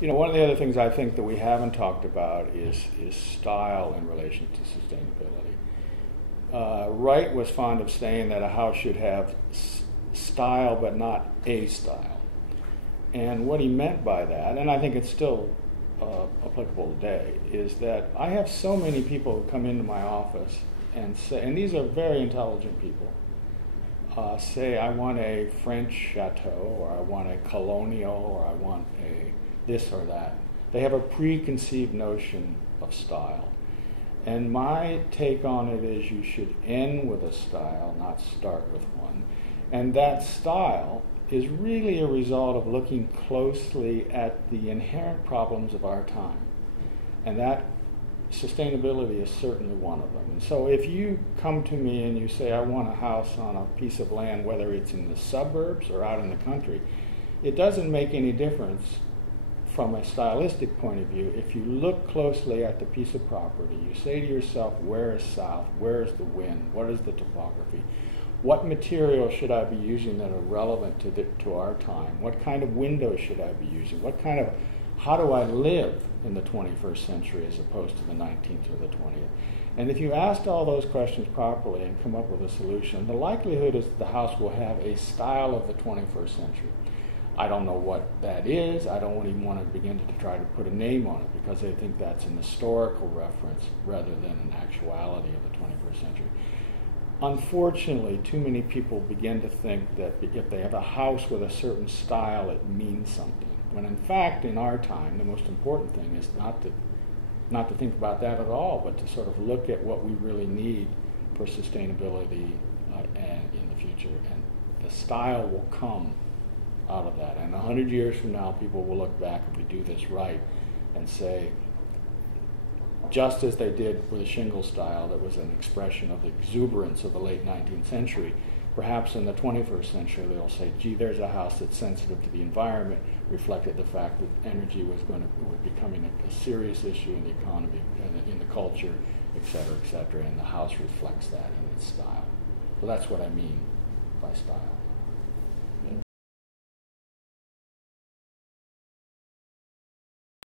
You know, one of the other things I think that we haven't talked about is style in relation to sustainability. Wright was fond of saying that a house should have style but not a style. And what he meant by that, and I think it's still applicable today, is that I have so many people who come into my office and say, and these are very intelligent people, say I want a French chateau, or I want a colonial, or I want a this or that. They have a preconceived notion of style. And my take on it is you should end with a style, not start with one. And that style is really a result of looking closely at the inherent problems of our time. And that sustainability is certainly one of them. And so if you come to me and you say, I want a house on a piece of land, whether it's in the suburbs or out in the country, it doesn't make any difference from a stylistic point of view. If you look closely at the piece of property, you say to yourself, where is south? Where is the wind? What is the topography? What materials should I be using that are relevant to our time? What kind of windows should I be using? How do I live in the 21st century as opposed to the 19th or the 20th? And if you asked all those questions properly and come up with a solution, the likelihood is that the house will have a style of the 21st century. I don't know what that is. I don't even want to begin to try to put a name on it, because I think that's an historical reference rather than an actuality of the 21st century. Unfortunately, too many people begin to think that if they have a house with a certain style, it means something. When in fact, in our time, the most important thing is not to think about that at all, but to sort of look at what we really need for sustainability and in the future. And the style will come out of that. And 100 years from now, people will look back, if we do this right, and say, just as they did with the shingle style, that was an expression of the exuberance of the late 19th century, perhaps in the 21st century they'll say, gee, there's a house that's sensitive to the environment, reflected the fact that energy was becoming a serious issue in the economy and in the culture, et cetera, and the house reflects that in its style. So that's what I mean by style.